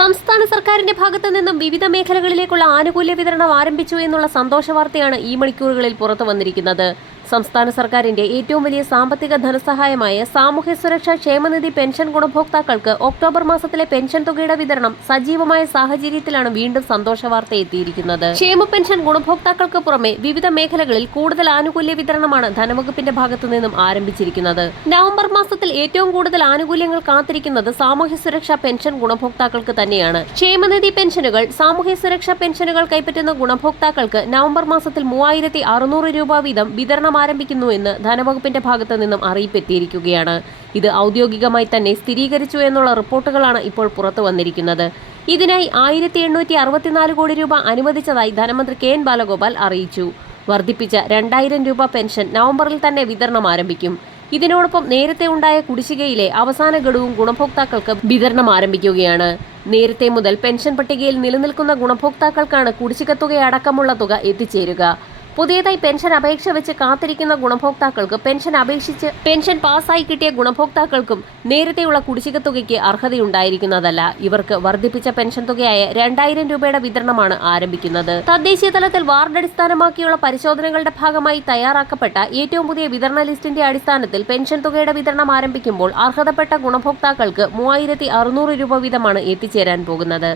സംസ്ഥാന സർക്കാരിന്റെ ഭാഗത്തു നിന്നും വിവിധ മേഖലകളിലേക്കുള്ള ആനുകൂല്യ വിതരണം ആരംഭിച്ചു എന്നുള്ള സന്തോഷ വാർത്തയാണ് ഈ മണിക്കൂറുകളിൽ പുറത്തു വന്നിരിക്കുന്നത്. സംസ്ഥാന സർക്കാരിന്റെ ഏറ്റവും വലിയ സാമ്പത്തിക ധനസഹായമായ സാമൂഹ്യ സുരക്ഷാ ക്ഷേമനിധി പെൻഷൻ ഗുണഭോക്താക്കൾക്ക് ഒക്ടോബർ മാസത്തിലെ പെൻഷൻ തുകയുടെ വിതരണം സജീവമായ സാഹചര്യത്തിലാണ് വീണ്ടും സന്തോഷ വാർത്ത എത്തിയിരിക്കുന്നത്. ക്ഷേമ പെൻഷൻ ഗുണഭോക്താക്കൾക്ക് പുറമെ വിവിധ മേഖലകളിൽ കൂടുതൽ ആനുകൂല്യ വിതരണമാണ് ധനവകുപ്പിന്റെ ഭാഗത്തു നിന്നും ആരംഭിച്ചിരിക്കുന്നത്. നവംബർ മാസത്തിൽ ഏറ്റവും കൂടുതൽ ആനുകൂല്യങ്ങൾ കാത്തിരിക്കുന്നത് സാമൂഹ്യ സുരക്ഷാ പെൻഷൻ ഗുണഭോക്താക്കൾക്ക് തന്നെയാണ്. ക്ഷേമനിധി പെൻഷനുകൾ, സാമൂഹ്യ സുരക്ഷാ പെൻഷനുകൾ കൈപ്പറ്റുന്ന ഗുണഭോക്താക്കൾക്ക് നവംബർ മാസത്തിൽ 3600 രൂപ വീതം വിതരണം ആരംഭിക്കുന്നു എന്ന് ധനവകുപ്പിന്റെ ഭാഗത്തു നിന്നും അറിയിപ്പെത്തിയിരിക്കുകയാണ്. ഇത് ഔദ്യോഗികമായി തന്നെ സ്ഥിരീകരിച്ചു എന്നുള്ള റിപ്പോർട്ടുകളാണ് ഇപ്പോൾ പുറത്തു വന്നിരിക്കുന്നത്. ഇതിനായി 1864 കോടി രൂപ അനുവദിച്ചതായി ധനമന്ത്രി കെ.എൻ. ബാലഗോപാൽ അറിയിച്ചു. വർദ്ധിപ്പിച്ച 2000 രൂപ പെൻഷൻ നവംബറിൽ തന്നെ വിതരണം ആരംഭിക്കും. ഇതിനോടൊപ്പം നേരത്തെ ഉണ്ടായ കുടിശ്ശികയിലെ അവസാന ഗഡുവും ഗുണഭോക്താക്കൾക്ക് വിതരണം ആരംഭിക്കുകയാണ്. നേരത്തെ മുതൽ പെൻഷൻ പട്ടികയിൽ നിലനിൽക്കുന്ന ഗുണഭോക്താക്കൾക്കാണ് കുടിശ്ശിക തുകയടക്കമുള്ള തുക എത്തിച്ചേരുക. പുതിയതായി പെൻഷൻ അപേക്ഷ വെച്ച് കാത്തിരിക്കുന്ന ഗുണഭോക്താക്കൾക്ക് പെൻഷൻ പാസ്സായി കിട്ടിയ ഗുണഭോക്താക്കൾക്കും നേരത്തെയുള്ള കുടിശ്ശിക തുകയ്ക്ക് അർഹതയുണ്ടായിരിക്കുന്നതല്ല. ഇവർക്ക് വർദ്ധിപ്പിച്ച പെൻഷൻ തുകയായ 2000 രൂപയുടെ വിതരണമാണ് ആരംഭിക്കുന്നത്. തദ്ദേശീയ തലത്തിൽ വാർഡ് അടിസ്ഥാനമാക്കിയുള്ള പരിശോധനകളുടെ ഭാഗമായി തയ്യാറാക്കപ്പെട്ട ഏറ്റവും പുതിയ വിതരണ ലിസ്റ്റിന്റെ അടിസ്ഥാനത്തിൽ പെൻഷൻ തുകയുടെ വിതരണം ആരംഭിക്കുമ്പോൾ അർഹതപ്പെട്ട ഗുണഭോക്താക്കൾക്ക് 3600 രൂപ വീതമാണ് എത്തിച്ചേരാൻ പോകുന്നത്.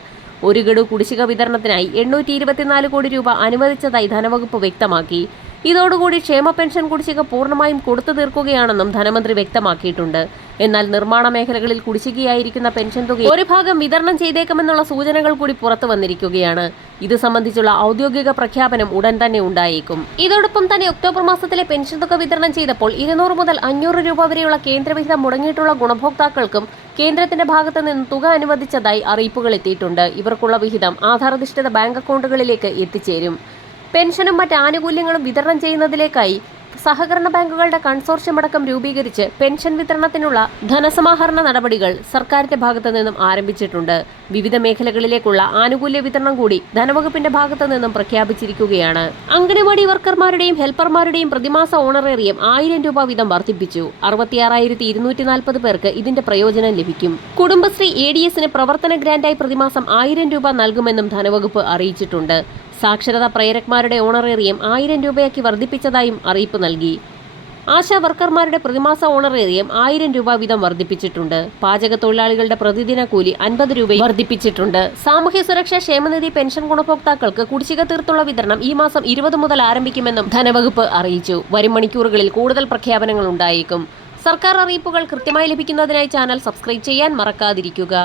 ഒരു ഗഡു കുടിശ്ശിക വിതരണത്തിനായി 824 കോടി രൂപ അനുവദിച്ചതായി ധനവകുപ്പ് വ്യക്തമാക്കി. ഇതോടുകൂടി ക്ഷേമ പെൻഷൻ കുടിശ്ശിക പൂർണ്ണമായും കൊടുത്തു തീർക്കുകയാണെന്നും ധനമന്ത്രി വ്യക്തമാക്കിയിട്ടുണ്ട്. എന്നാൽ നിർമ്മാണ മേഖലകളിൽ കുടിശ്ശികയായിരിക്കുന്ന പെൻഷൻ തുക ഒരു ഭാഗം വിതരണം ചെയ്തേക്കുമെന്നുള്ള സൂചനകൾ കൂടി പുറത്തു വന്നിരിക്കുകയാണ്. ഇത് സംബന്ധിച്ചുള്ള ഔദ്യോഗിക പ്രഖ്യാപനം ഉടൻ തന്നെ ഉണ്ടായേക്കും. ഇതോടൊപ്പം തന്നെ ഒക്ടോബർ മാസത്തിലെ പെൻഷൻ തുക വിതരണം ചെയ്തപ്പോൾ 200 മുതൽ 500 രൂപ വരെയുള്ള കേന്ദ്രവിഹിതം മുടങ്ങിയിട്ടുള്ള ഗുണഭോക്താക്കൾക്കും കേന്ദ്രത്തിന്റെ ഭാഗത്തു നിന്ന് തുക അനുവദിച്ചതായി അറിയിപ്പുകൾ എത്തിയിട്ടുണ്ട്. ഇവർക്കുള്ള വിഹിതം ആധാരധിഷ്ഠിത ബാങ്ക് അക്കൗണ്ടുകളിലേക്ക് എത്തിച്ചേരും. പെൻഷനും മറ്റ് ആനുകൂല്യങ്ങളും വിതരണം ചെയ്യുന്നതിലേക്കായി സഹകരണ ബാങ്കുകളുടെ കൺസോർഷ്യം അടക്കം രൂപീകരിച്ച് പെൻഷൻ വിതരണത്തിനുള്ള ധനസമാഹരണ നടപടികൾ സർക്കാരിന്റെ ഭാഗത്തു നിന്നും ആരംഭിച്ചിട്ടുണ്ട്. വിവിധ മേഖലകളിലേക്കുള്ള ആനുകൂല്യ വിതരണം കൂടി ധനവകുപ്പിന്റെ ഭാഗത്തു നിന്നും പ്രഖ്യാപിച്ചിരിക്കുകയാണ്. അംഗനവാടി വർക്കർമാരുടെയും ഹെൽപ്പർമാരുടെയും പ്രതിമാസ ഓണറേറിയം 1000 രൂപ വീതം വർദ്ധിപ്പിച്ചു. 66,240 പേർക്ക് ഇതിന്റെ പ്രയോജനം ലഭിക്കും. കുടുംബശ്രീ ADSന് പ്രവർത്തന ഗ്രാന്റായി പ്രതിമാസം 1000 രൂപ നൽകുമെന്നും ധനവകുപ്പ് അറിയിച്ചിട്ടുണ്ട്. സാക്ഷരതാ പ്രേരക്മാരുടെ ഓണറേറിയം 1000 രൂപയാക്കി വർദ്ധിപ്പിച്ചതായും അറിയിപ്പ് നൽകി. ആശാ വർക്കർമാരുടെ പ്രതിമാസ ഓണറേറിയം 1000 രൂപ വീതം വർദ്ധിപ്പിച്ചിട്ടുണ്ട്. പാചക തൊഴിലാളികളുടെ പ്രതിദിന കൂലി 50 രൂപ വർദ്ധിപ്പിച്ചിട്ടുണ്ട്. സാമൂഹ്യ സുരക്ഷാ ക്ഷേമനിധി പെൻഷൻ ഗുണഭോക്താക്കൾക്ക് കുടിശ്ശിക തീർത്തുള്ള വിതരണം ഈ മാസം 20 മുതൽ ആരംഭിക്കുമെന്നും ധനവകുപ്പ് അറിയിച്ചു. വരും മണിക്കൂറുകളിൽ കൂടുതൽ പ്രഖ്യാപനങ്ങൾ ഉണ്ടായേക്കും. സർക്കാർ അറിയിപ്പുകൾ കൃത്യമായി ലഭിക്കുന്നതിനായി ചാനൽ സബ്സ്ക്രൈബ് ചെയ്യാൻ മറക്കാതിരിക്കുക.